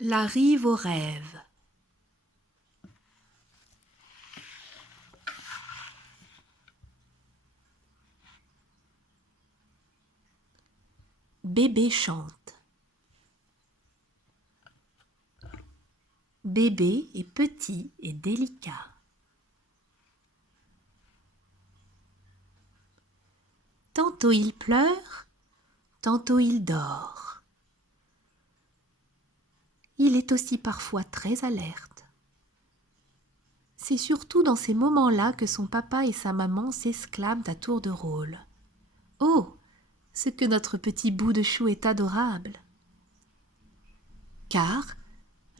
La rive aux rêves. Bébé chante. Bébé est petit et délicat. Tantôt il pleure, tantôt il dort. Il est aussi parfois très alerte. C'est surtout dans ces moments-là que son papa et sa maman s'exclament à tour de rôle. « Oh, ce que notre petit bout de chou est adorable !» Car,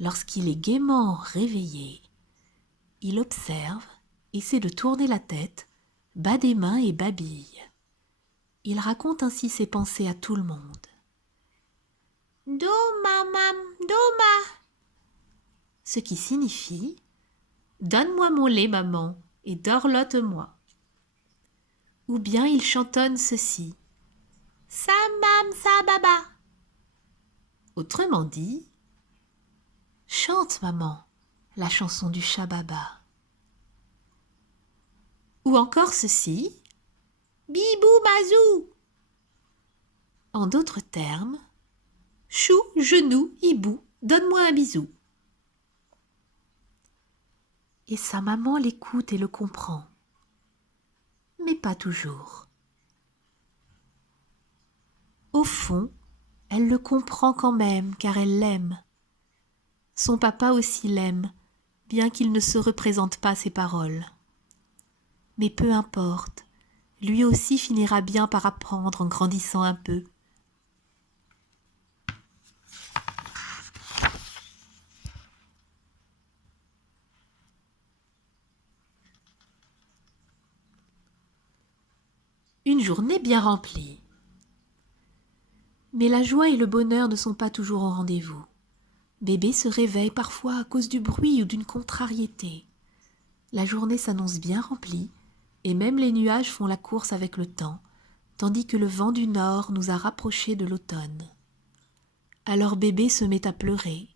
lorsqu'il est gaiement réveillé, il observe, essaie de tourner la tête, bat des mains et babille. Il raconte ainsi ses pensées à tout le monde. « Doma, mam, doma » ce qui signifie « Donne-moi mon lait, maman, et dorlote-moi » ou bien il chantonne ceci « Sam, mam, sa, baba » autrement dit « Chante, maman, la chanson du chat baba » ou encore ceci « Bibou, mazou » en d'autres termes « Chou, genou, hibou, donne-moi un bisou » et sa maman l'écoute et le comprend, mais pas toujours. Au fond, elle le comprend quand même car elle l'aime. Son papa aussi l'aime, bien qu'il ne se représente pas ses paroles. Mais peu importe, lui aussi finira bien par apprendre en grandissant un peu. Une journée bien remplie. Mais la joie et le bonheur ne sont pas toujours au rendez-vous. Bébé se réveille parfois à cause du bruit ou d'une contrariété. La journée s'annonce bien remplie, et même les nuages font la course avec le temps, tandis que le vent du nord nous a rapprochés de l'automne. Alors bébé se met à pleurer.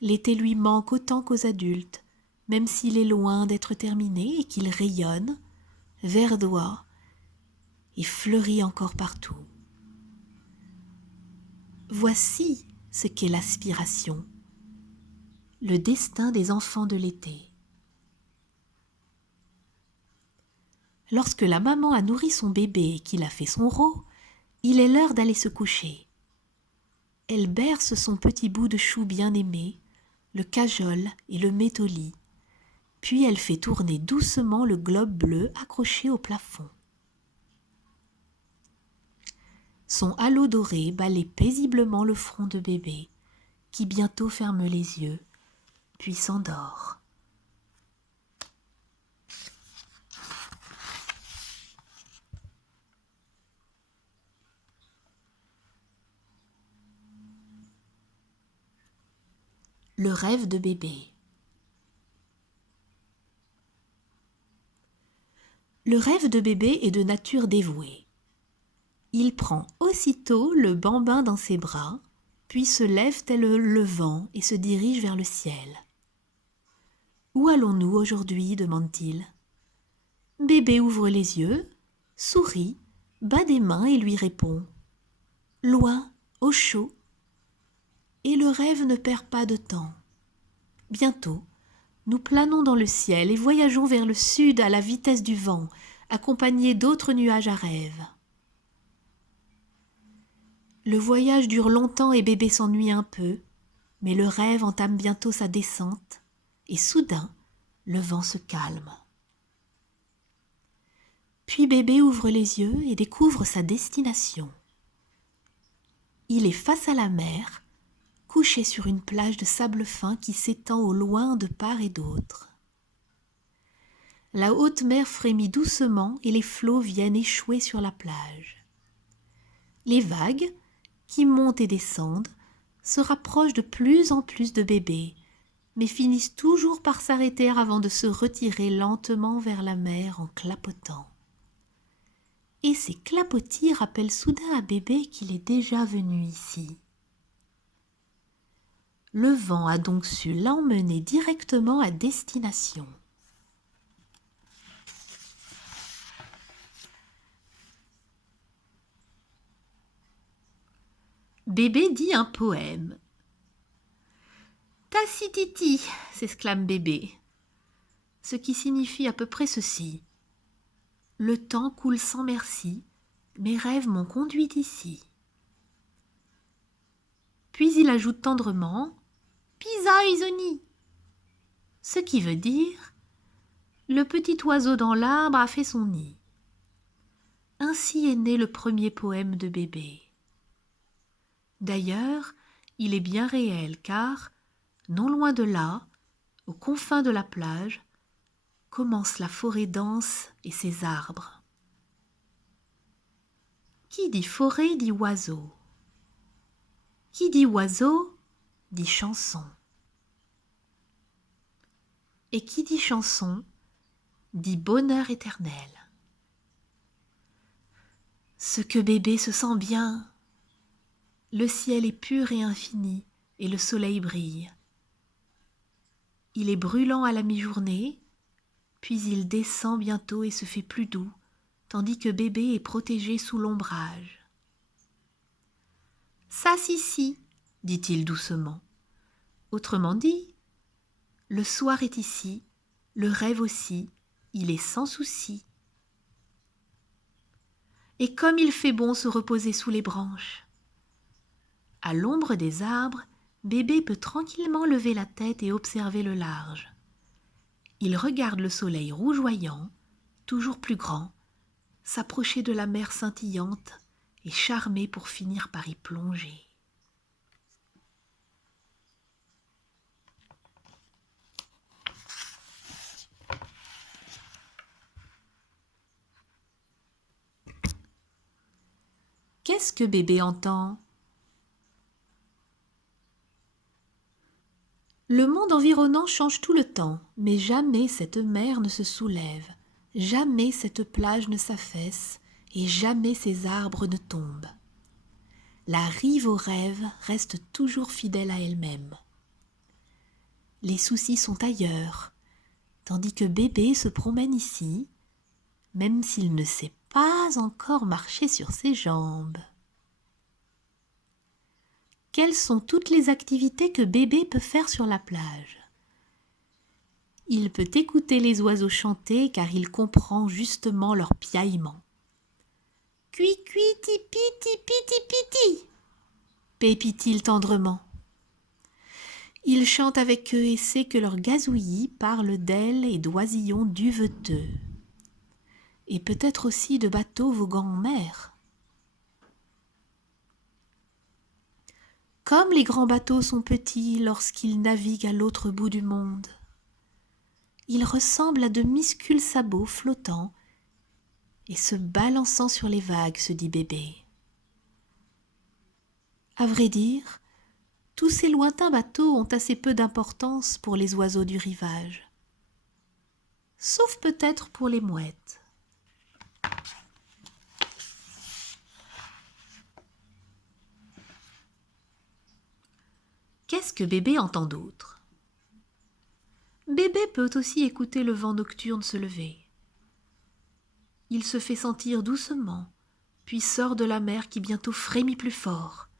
L'été lui manque autant qu'aux adultes, même s'il est loin d'être terminé et qu'il rayonne, verdoie et fleurit encore partout. Voici ce qu'est l'aspiration, le destin des enfants de l'été. Lorsque la maman a nourri son bébé et qu'il a fait son rot, il est l'heure d'aller se coucher. Elle berce son petit bout de chou bien-aimé, le cajole et le met au lit. Puis elle fait tourner doucement le globe bleu accroché au plafond. Son halo doré balaie paisiblement le front de bébé, qui bientôt ferme les yeux, puis s'endort. Le rêve de bébé. Le rêve de bébé est de nature dévouée. Il prend aussitôt le bambin dans ses bras, puis se lève tel le vent et se dirige vers le ciel. « Où allons-nous aujourd'hui » demande-t-il. Bébé ouvre les yeux, sourit, bat des mains et lui répond « Loin, au chaud ». Et le rêve ne perd pas de temps. Bientôt, nous planons dans le ciel et voyageons vers le sud à la vitesse du vent, accompagnés d'autres nuages à rêve. Le voyage dure longtemps et bébé s'ennuie un peu, mais le rêve entame bientôt sa descente et soudain, le vent se calme. Puis bébé ouvre les yeux et découvre sa destination. Il est face à la mer, couché sur une plage de sable fin qui s'étend au loin de part et d'autre. La haute mer frémit doucement et les flots viennent échouer sur la plage. Les vagues, qui montent et descendent, se rapprochent de plus en plus de bébé, mais finissent toujours par s'arrêter avant de se retirer lentement vers la mer en clapotant. Et ces clapotis rappellent soudain à bébé qu'il est déjà venu ici. Le vent a donc su l'emmener directement à destination. Bébé dit un poème. « Tacititi » s'exclame Bébé, ce qui signifie à peu près ceci. « Le temps coule sans merci, mes rêves m'ont conduit ici. » Puis il ajoute tendrement « Pisa isoni » ce qui veut dire « Le petit oiseau dans l'arbre a fait son nid ». Ainsi est né le premier poème de Bébé. D'ailleurs, il est bien réel car, non loin de là, aux confins de la plage, commence la forêt dense et ses arbres. Qui dit forêt dit oiseau. Qui dit oiseau dit chanson. Et qui dit chanson dit bonheur éternel. Ce que Bébé se sent bien. Le ciel est pur et infini, et le soleil brille. Il est brûlant à la mi-journée, puis il descend bientôt et se fait plus doux, tandis que Bébé est protégé sous l'ombrage. « Ça, si, dit-il doucement. Autrement dit, le soir est ici, le rêve aussi, il est sans souci. Et comme il fait bon se reposer sous les branches. À l'ombre des arbres, Bébé peut tranquillement lever la tête et observer le large. Il regarde le soleil rougeoyant, toujours plus grand, s'approcher de la mer scintillante et charmer pour finir par y plonger. Qu'est-ce que Bébé entend ? Le monde environnant change tout le temps, mais jamais cette mer ne se soulève, jamais cette plage ne s'affaisse et jamais ces arbres ne tombent. La rive aux rêves reste toujours fidèle à elle-même. Les soucis sont ailleurs, tandis que Bébé se promène ici, même s'il ne sait pas encore marcher sur ses jambes. Quelles sont toutes les activités que Bébé peut faire sur la plage ? Il peut écouter les oiseaux chanter car il comprend justement leur piaillement. Cui cui tipi tipi tipiti, pépit-il tendrement. Il chante avec eux et sait que leur gazouillis parle d'ailes et d'oisillons duveteux. Et peut-être aussi de bateaux voguant en mer. Comme les grands bateaux sont petits lorsqu'ils naviguent à l'autre bout du monde. Ils ressemblent à de minuscules sabots flottants et se balançant sur les vagues, se dit Bébé. À vrai dire, tous ces lointains bateaux ont assez peu d'importance pour les oiseaux du rivage. Sauf peut-être pour les mouettes. Qu'est-ce que Bébé entend d'autre ? Bébé peut aussi écouter le vent nocturne se lever. Il se fait sentir doucement, puis sort de la mer qui bientôt frémit plus fort.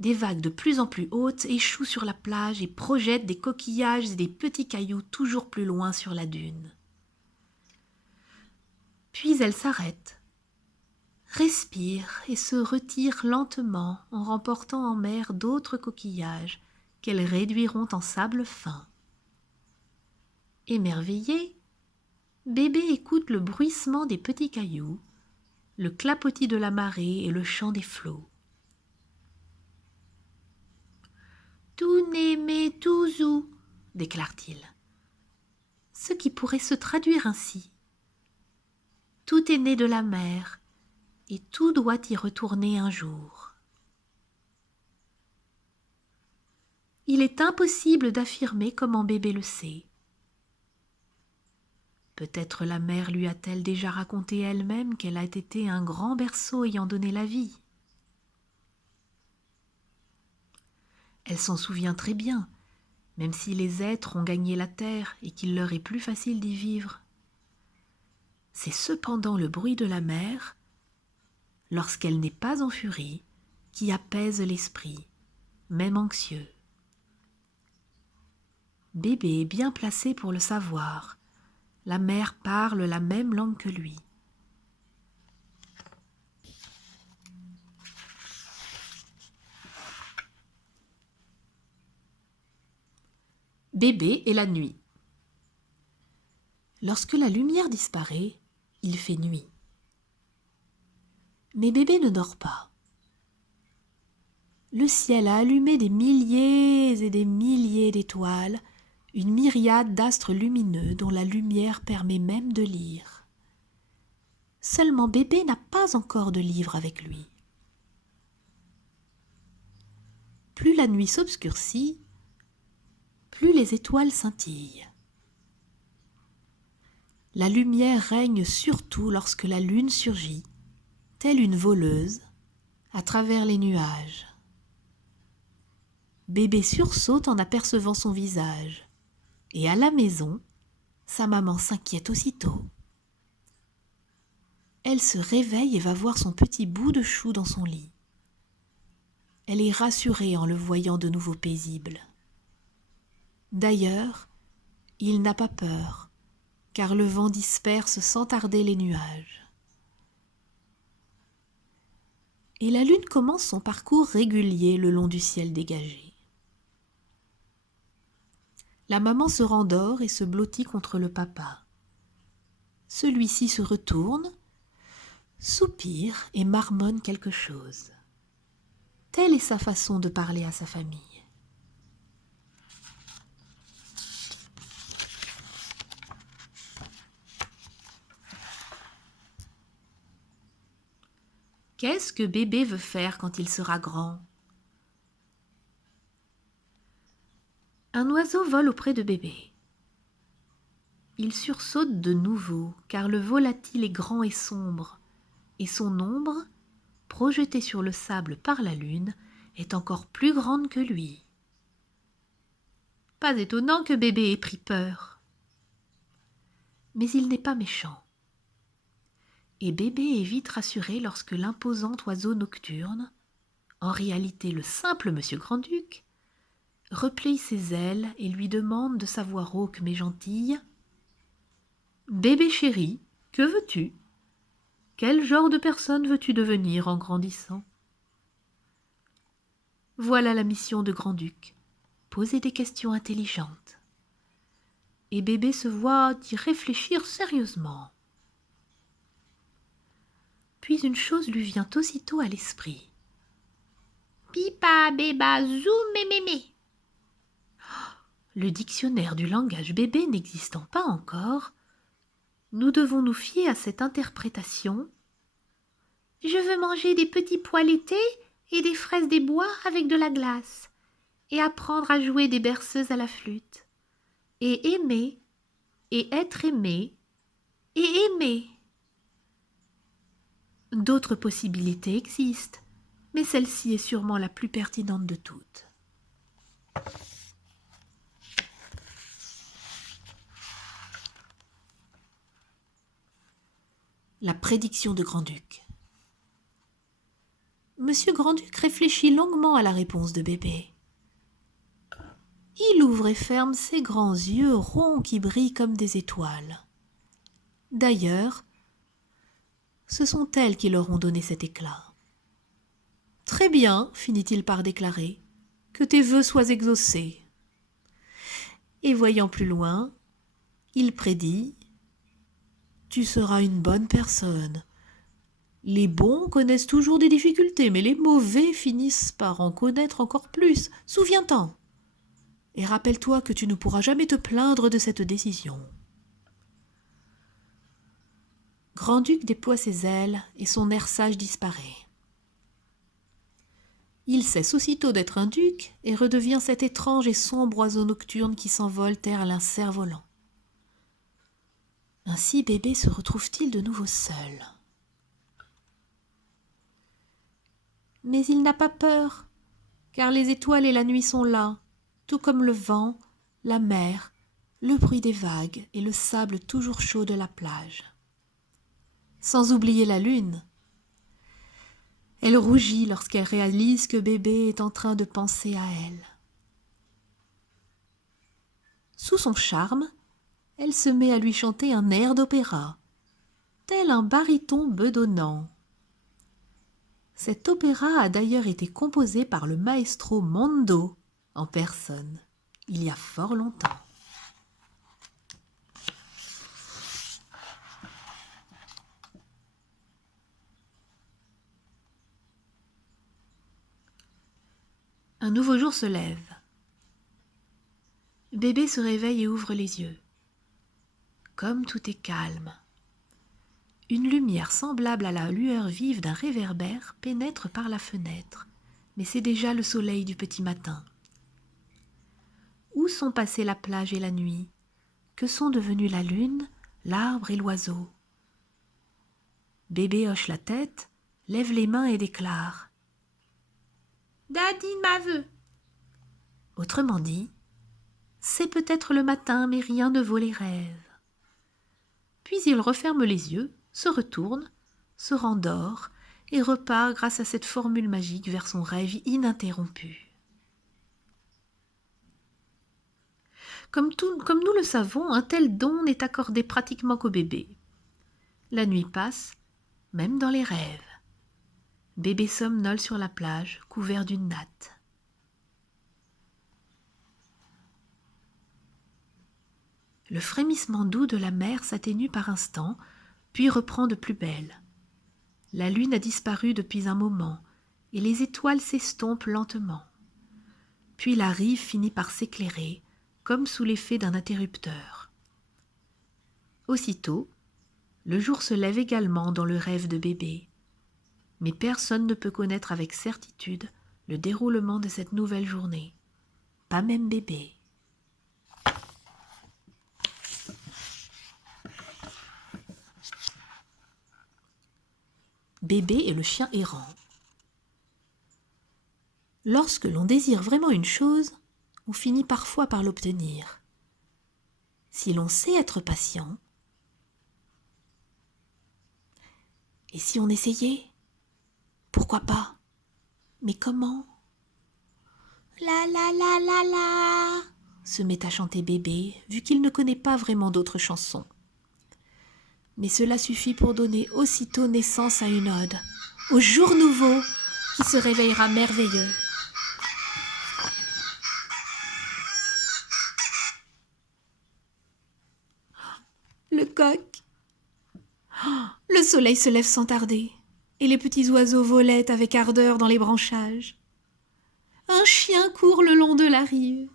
Des vagues de plus en plus hautes échouent sur la plage et projettent des coquillages et des petits cailloux toujours plus loin sur la dune. Puis elles s'arrêtent, respirent et se retirent lentement en remportant en mer d'autres coquillages qu'elles réduiront en sable fin. Émerveillé, Bébé écoute le bruissement des petits cailloux, le clapotis de la marée et le chant des flots. « Tout némé touzou » déclare-t-il, ce qui pourrait se traduire ainsi. Tout est né de la mer et tout doit y retourner un jour. Il est impossible d'affirmer comment Bébé le sait. Peut-être la mer lui a-t-elle déjà raconté elle-même qu'elle a été un grand berceau ayant donné la vie. Elle s'en souvient très bien, même si les êtres ont gagné la terre et qu'il leur est plus facile d'y vivre. C'est cependant le bruit de la mer, lorsqu'elle n'est pas en furie, qui apaise l'esprit, même anxieux. Bébé est bien placé pour le savoir. La mère parle la même langue que lui. Bébé et la nuit. Lorsque la lumière disparaît, il fait nuit. Mais bébé ne dort pas. Le ciel a allumé des milliers et des milliers d'étoiles, une myriade d'astres lumineux dont la lumière permet même de lire. Seulement bébé n'a pas encore de livre avec lui. Plus la nuit s'obscurcit, plus les étoiles scintillent. La lumière règne surtout lorsque la lune surgit, telle une voleuse, à travers les nuages. Bébé sursaute en apercevant son visage, et à la maison, sa maman s'inquiète aussitôt. Elle se réveille et va voir son petit bout de chou dans son lit. Elle est rassurée en le voyant de nouveau paisible. D'ailleurs, il n'a pas peur, car le vent disperse sans tarder les nuages. Et la lune commence son parcours régulier le long du ciel dégagé. La maman se rendort et se blottit contre le papa. Celui-ci se retourne, soupire et marmonne quelque chose. Telle est sa façon de parler à sa famille. Qu'est-ce que bébé veut faire quand il sera grand ? Un oiseau vole auprès de bébé. Il sursaute de nouveau, car le volatile est grand et sombre, et son ombre, projetée sur le sable par la lune, est encore plus grande que lui. Pas étonnant que bébé ait pris peur. Mais il n'est pas méchant. Et bébé est vite rassuré lorsque l'imposant oiseau nocturne, en réalité le simple monsieur Grand-Duc, replie ses ailes et lui demande de sa voix rauque mais gentille : « Bébé chéri, que veux-tu ? Quel genre de personne veux-tu devenir en grandissant ? » Voilà la mission de Grand-Duc, poser des questions intelligentes. Et bébé se voit y réfléchir sérieusement. Puis une chose lui vient aussitôt à l'esprit. Pipa, béba, zou, mémémé. Le dictionnaire du langage bébé n'existant pas encore, nous devons nous fier à cette interprétation. Je veux manger des petits pois laités et des fraises des bois avec de la glace, et apprendre à jouer des berceuses à la flûte, et aimer, et être aimé, et aimer. D'autres possibilités existent, mais celle-ci est sûrement la plus pertinente de toutes. La prédiction de Grand-Duc. Monsieur Grand-Duc réfléchit longuement à la réponse de bébé. Il ouvre et ferme ses grands yeux ronds qui brillent comme des étoiles. D'ailleurs, ce sont elles qui leur ont donné cet éclat. « Très bien, finit-il par déclarer, que tes vœux soient exaucés. » Et voyant plus loin, il prédit : « Tu seras une bonne personne. Les bons connaissent toujours des difficultés, mais les mauvais finissent par en connaître encore plus. Souviens-t'en. Et rappelle-toi que tu ne pourras jamais te plaindre de cette décision. » Grand-Duc déploie ses ailes et son air sage disparaît. Il cesse aussitôt d'être un duc et redevient cet étrange et sombre oiseau nocturne qui s'envole tel un cerf-volant. Ainsi bébé se retrouve-t-il de nouveau seul. Mais il n'a pas peur, car les étoiles et la nuit sont là, tout comme le vent, la mer, le bruit des vagues et le sable toujours chaud de la plage. Sans oublier la lune. Elle rougit lorsqu'elle réalise que bébé est en train de penser à elle. Sous son charme, elle se met à lui chanter un air d'opéra, tel un baryton bedonnant. Cet opéra a d'ailleurs été composé par le maestro Mondo en personne, il y a fort longtemps. Un nouveau jour se lève. Bébé se réveille et ouvre les yeux. Comme tout est calme. Une lumière semblable à la lueur vive d'un réverbère pénètre par la fenêtre, mais c'est déjà le soleil du petit matin. Où sont passées la plage et la nuit? Que sont devenus la lune, l'arbre et l'oiseau? Bébé hoche la tête, lève les mains et déclare « Daddy ma veut !» Autrement dit, c'est peut-être le matin, mais rien ne vaut les rêves. Puis il referme les yeux, se retourne, se rendort et repart grâce à cette formule magique vers son rêve ininterrompu. Comme nous le savons, un tel don n'est accordé pratiquement qu'au bébé. La nuit passe, même dans les rêves. Bébé somnole sur la plage, couvert d'une natte. Le frémissement doux de la mer s'atténue par instants, puis reprend de plus belle. La lune a disparu depuis un moment, et les étoiles s'estompent lentement. Puis la rive finit par s'éclairer, comme sous l'effet d'un interrupteur. Aussitôt, le jour se lève également dans le rêve de bébé. Mais personne ne peut connaître avec certitude le déroulement de cette nouvelle journée. Pas même bébé. Bébé et le chien errant. Lorsque l'on désire vraiment une chose, on finit parfois par l'obtenir. Si l'on sait être patient, et si on essayait, pourquoi pas? Mais comment? La la la la la, se met à chanter bébé, vu qu'il ne connaît pas vraiment d'autres chansons. Mais cela suffit pour donner aussitôt naissance à une ode, au jour nouveau qui se réveillera merveilleux. Le coq. Le soleil se lève sans tarder, et les petits oiseaux volaient avec ardeur dans les branchages. Un chien court le long de la rive.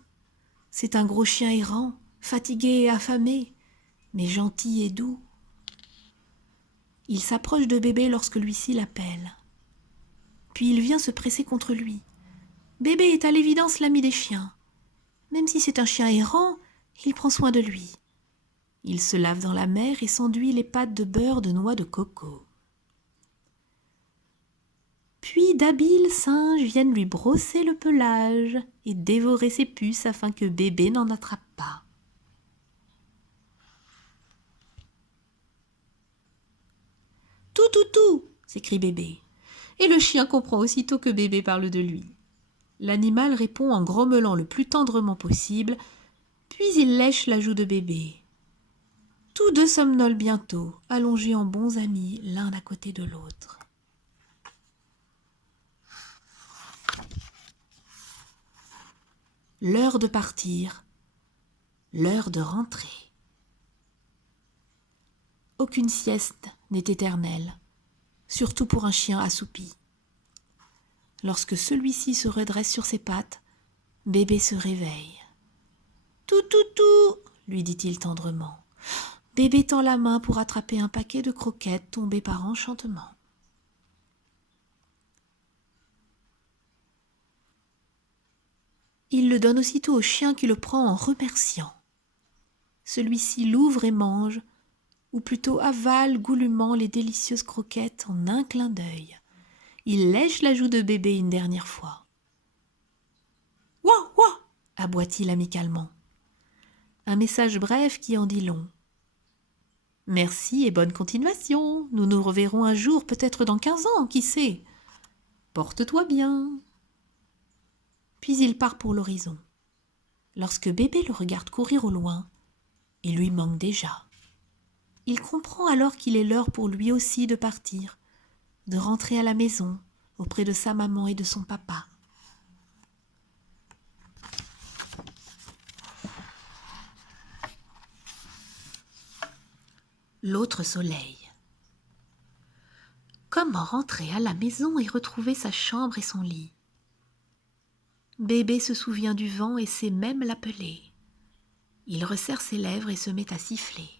C'est un gros chien errant, fatigué et affamé, mais gentil et doux. Il s'approche de bébé lorsque celui-ci l'appelle. Puis il vient se presser contre lui. Bébé est à l'évidence l'ami des chiens. Même si c'est un chien errant, il prend soin de lui. Il se lave dans la mer et s'enduit les pattes de beurre de noix de coco. Puis d'habiles singes viennent lui brosser le pelage et dévorer ses puces afin que bébé n'en attrape pas. « Tout, tout, tout !» s'écrie bébé. Et le chien comprend aussitôt que bébé parle de lui. L'animal répond en grommelant le plus tendrement possible, puis il lèche la joue de bébé. Tous deux somnolent bientôt, allongés en bons amis l'un à côté de l'autre. L'heure de partir, l'heure de rentrer. Aucune sieste n'est éternelle, surtout pour un chien assoupi. Lorsque celui-ci se redresse sur ses pattes, bébé se réveille. « Tout, tout, tout !» lui dit-il tendrement. Bébé tend la main pour attraper un paquet de croquettes tombées par enchantement. Il le donne aussitôt au chien qui le prend en remerciant. Celui-ci l'ouvre et mange, ou plutôt avale goulûment les délicieuses croquettes en un clin d'œil. Il lèche la joue de bébé une dernière fois. aboie-t-il amicalement. Un message bref qui en dit long. Merci et bonne continuation. Nous nous reverrons un jour, peut-être dans 15 ans, qui sait. Porte-toi bien. Puis il part pour l'horizon. Lorsque bébé le regarde courir au loin, il lui manque déjà. Il comprend alors qu'il est l'heure pour lui aussi de partir, de rentrer à la maison, auprès de sa maman et de son papa. L'autre soleil. Comment rentrer à la maison et retrouver sa chambre et son lit? Bébé se souvient du vent et sait même l'appeler. Il resserre ses lèvres et se met à siffler.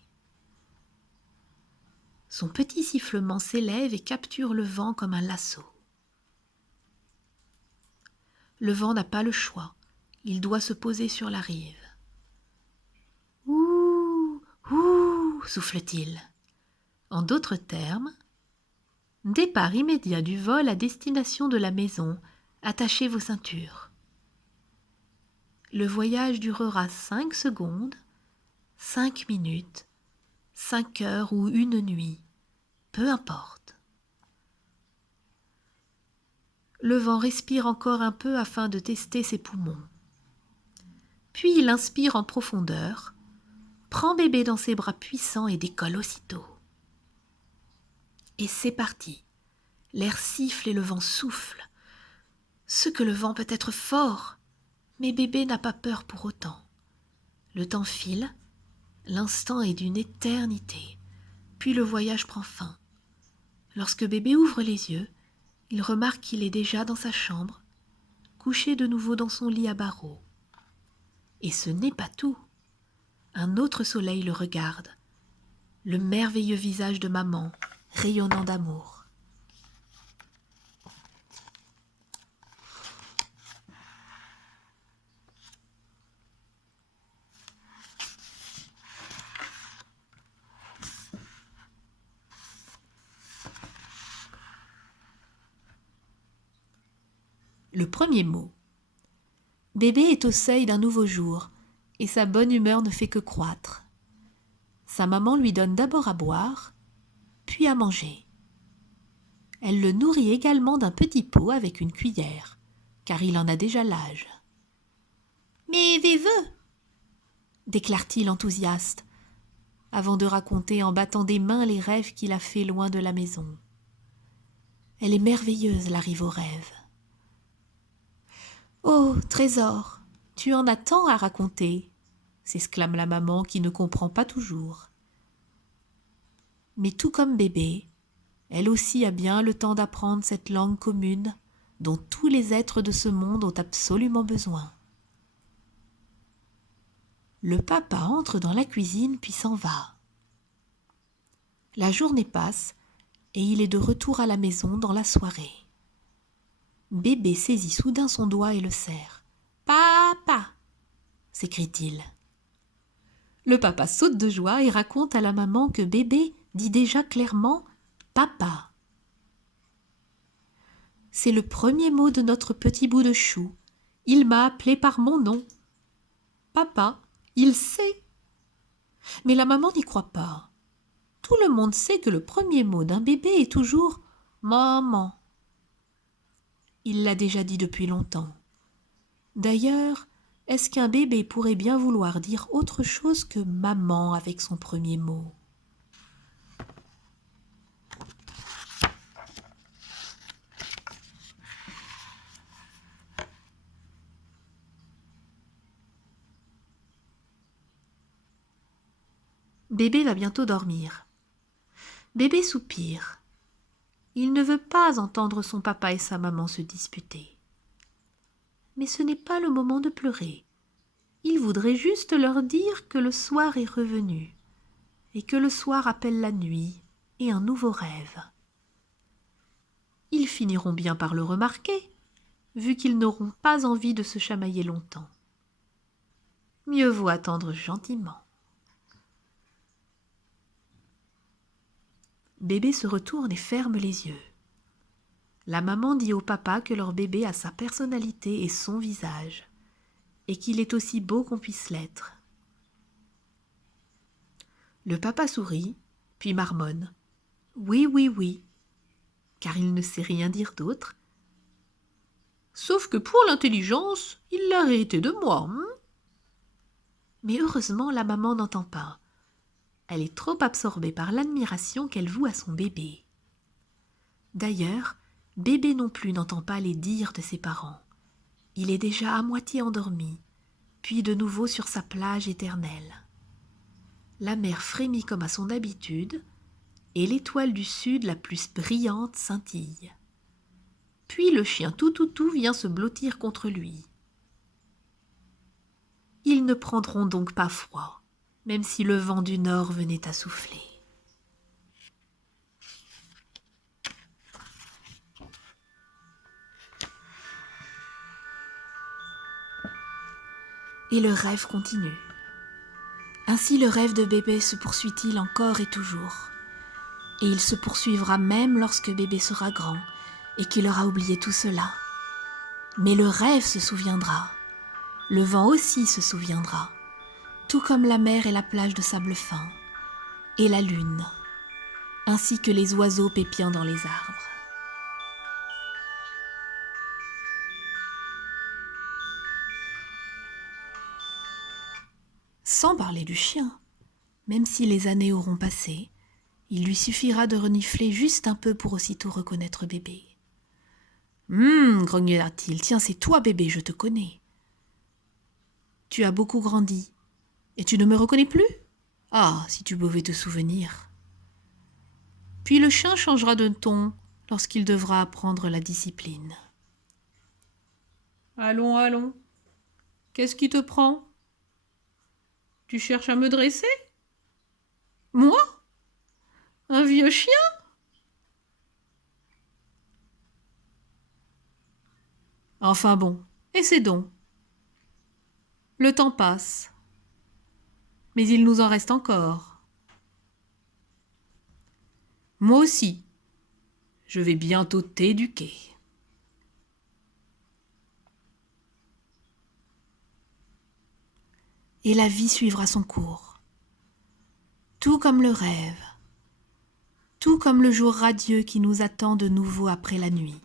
Son petit sifflement s'élève et capture le vent comme un lasso. Le vent n'a pas le choix, il doit se poser sur la rive. Ouh, ouh, souffle-t-il. En d'autres termes, départ immédiat du vol à destination de la maison, attachez vos ceintures. Le voyage durera 5 secondes, 5 minutes, 5 heures ou une nuit, peu importe. Le vent respire encore un peu afin de tester ses poumons. Puis il inspire en profondeur, prend bébé dans ses bras puissants et décolle aussitôt. Et c'est parti. L'air siffle et le vent souffle. Ce que le vent peut être fort, mais bébé n'a pas peur pour autant. Le temps file, l'instant est d'une éternité, puis le voyage prend fin. Lorsque bébé ouvre les yeux, il remarque qu'il est déjà dans sa chambre, couché de nouveau dans son lit à barreaux. Et ce n'est pas tout. Un autre soleil le regarde, le merveilleux visage de maman, rayonnant d'amour. Le premier mot. Bébé est au seuil d'un nouveau jour, et sa bonne humeur ne fait que croître. Sa maman lui donne d'abord à boire, puis à manger. Elle le nourrit également d'un petit pot avec une cuillère, car il en a déjà l'âge. « Mais veux !» déclare-t-il enthousiaste, avant de raconter en battant des mains les rêves qu'il a faits loin de la maison. Elle est merveilleuse, la rive aux rêves. « Oh, trésor, tu en as tant à raconter !» s'exclame la maman qui ne comprend pas toujours. Mais tout comme bébé, elle aussi a bien le temps d'apprendre cette langue commune dont tous les êtres de ce monde ont absolument besoin. Le papa entre dans la cuisine puis s'en va. La journée passe et il est de retour à la maison dans la soirée. Bébé saisit soudain son doigt et le serre. « Papa !» s'écrie-t-il. Le papa saute de joie et raconte à la maman que bébé dit déjà clairement « Papa ». C'est le premier mot de notre petit bout de chou. Il m'a appelé par mon nom. Papa, il sait. Mais la maman n'y croit pas. Tout le monde sait que le premier mot d'un bébé est toujours « maman ». Il l'a déjà dit depuis longtemps. D'ailleurs, est-ce qu'un bébé pourrait bien vouloir dire autre chose que « maman » avec son premier mot ? Bébé va bientôt dormir. Bébé soupire. Il ne veut pas entendre son papa et sa maman se disputer. Mais ce n'est pas le moment de pleurer. Il voudrait juste leur dire que le soir est revenu et que le soir appelle la nuit et un nouveau rêve. Ils finiront bien par le remarquer, vu qu'ils n'auront pas envie de se chamailler longtemps. Mieux vaut attendre gentiment. Bébé se retourne et ferme les yeux. La maman dit au papa que leur bébé a sa personnalité et son visage. et qu'il est aussi beau qu'on puisse l'être. Le papa sourit, puis marmonne. Oui, oui, oui, car il ne sait rien dire d'autre. Sauf que pour l'intelligence, il l'a hérité de moi. Mais heureusement, la maman n'entend pas. Elle est trop absorbée par l'admiration qu'elle voue à son bébé. D'ailleurs, bébé non plus n'entend pas les dires de ses parents. Il est déjà à moitié endormi, puis de nouveau sur sa plage éternelle. La mer frémit comme à son habitude, et l'étoile du sud la plus brillante scintille. Puis le chien tout vient se blottir contre lui. Ils ne prendront donc pas froid, même si le vent du nord venait à souffler. Et le rêve continue. Ainsi le rêve de bébé se poursuit-il encore et toujours. Et il se poursuivra même lorsque bébé sera grand et qu'il aura oublié tout cela. Mais le rêve se souviendra. Le vent aussi se souviendra, tout comme la mer et la plage de sable fin, et la lune, ainsi que les oiseaux pépiant dans les arbres. Sans parler du chien, même si les années auront passé, il lui suffira de renifler juste un peu pour aussitôt reconnaître bébé. Grognera-t-il, tiens, c'est toi bébé, je te connais. Tu as beaucoup grandi, et tu ne me reconnais plus ? Ah, si tu pouvais te souvenir. Puis le chien changera de ton lorsqu'il devra apprendre la discipline. Allons, allons. Qu'est-ce qui te prend ? Tu cherches à me dresser ? Moi ? Un vieux chien ? Enfin bon, essaie donc. Le temps passe. Mais il nous en reste encore. Moi aussi, je vais bientôt t'éduquer. Et la vie suivra son cours. Tout comme le rêve, tout comme le jour radieux qui nous attend de nouveau après la nuit.